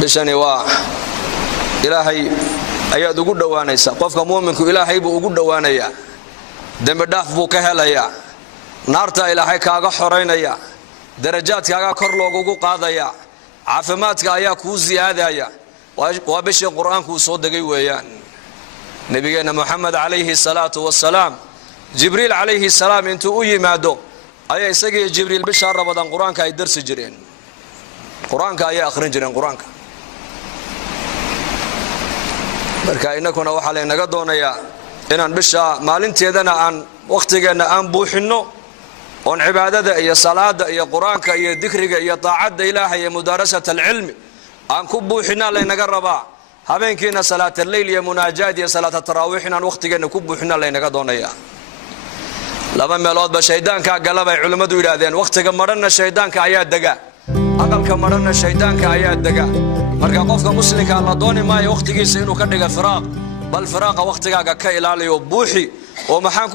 bishani waa ilaahay ayaad ugu dhawaanaysaa qofka muuminku ilaahay buu ugu dhawaanayaa dambi dhaaf buu ka helayaa naarta ilaahay kaaga xoreynaya darajaadkaaga kor loogu qaadaya caafimaadka ayaa ku ziyaadaya waa bishii quraanku soo dagay weeyaan nabigeena Muhammad alayhi salatu wassalaam Jibril alayhi salaam intuu u yimaado ayaa isagii Jibril bisha Ramadan quraanka ay darsi jireen quraanka ayaa akhrin jireen quraanka marka inakuna waxa la inaga doonayaa inaan bisha maalinteedana aan waqtigeena aan buuxino on cibaadada iyo salaada iyo quraanka iyo dhikriga iyo taacada ilaahay iyo mudarasata ilmi aan ku buuxina la inaga rabaa habeenkiina salaata leyl iyo munaajaad iyo salaata tarawih inaan waqtigeena ku buuxina la inaga doonayaa laba meelood ba shaydaanka galabay culimadu yiraahdeen waqtiga marana shaydaanka ayaa daga aqalka marana shaydaanka ayaa daga marka qofka muslimka la dooni maayo waqtigiisa inuu ka dhiga firaaq bal firaaqa waqtigaaga ka ilaaliyo buuxi oo maxaan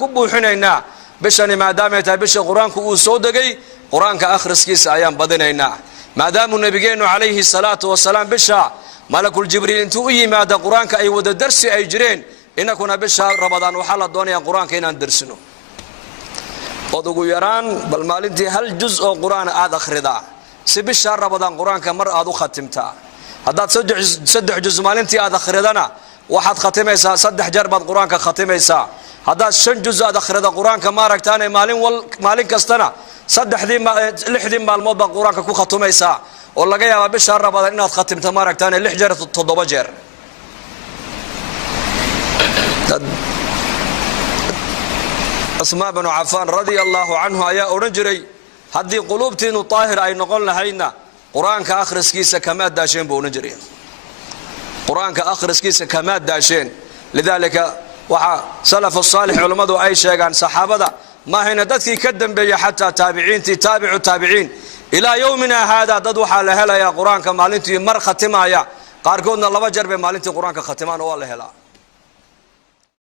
ku buuxinaynaa bishani maadaama ay tahay bisha quraanku uu soo dagay quraanka akhriskiisa ayaan badinaynaa maadaama nabigeenu alayhi salatu wassalaam bisha malakul jibril intuu u yimaado quraanka ay wada darsi ay jireen inakuna bisha Ramadan waxa la doonayaa quraanka inaan darsino ugu yaraan bal maalintii hal juz oo quraan aad akhrida si bisha Ramadan quraanka mar aad u khatimtaa haddaad saddex juz maalintii aad akhridana waxaad khatimaysaa saddex jeer baad quraanka khatimaysaa haddaad shan juz aad akhrida quraanka ma aragtaan maalin kastana lixdii maalmood baad quraanka ku khatimaysaa oo laga yaabaa bisha Ramadan inaad khatimto ma aragtaan 6 jeer 7 jeer Usmaan ibn Affan radiyallahu anhu ayaa oran jiray haddii qulubteenu taahir ay noqon lahayna quraanka akhriskiisa kama daasheen buu oran jiray quraanka akhriskiisa kama daasheen lidalika waxa salafu salih culimadu ay sheegan saxaabada ma hayna dadkii ka dambeeyay hatta taabiciintii taabiciin ila yawmina hada dad waxa la helaya quraanka maalintii mar khatimaya qaarkoodna laba jeer bay maalintii quraanka khatimaan oo la helaa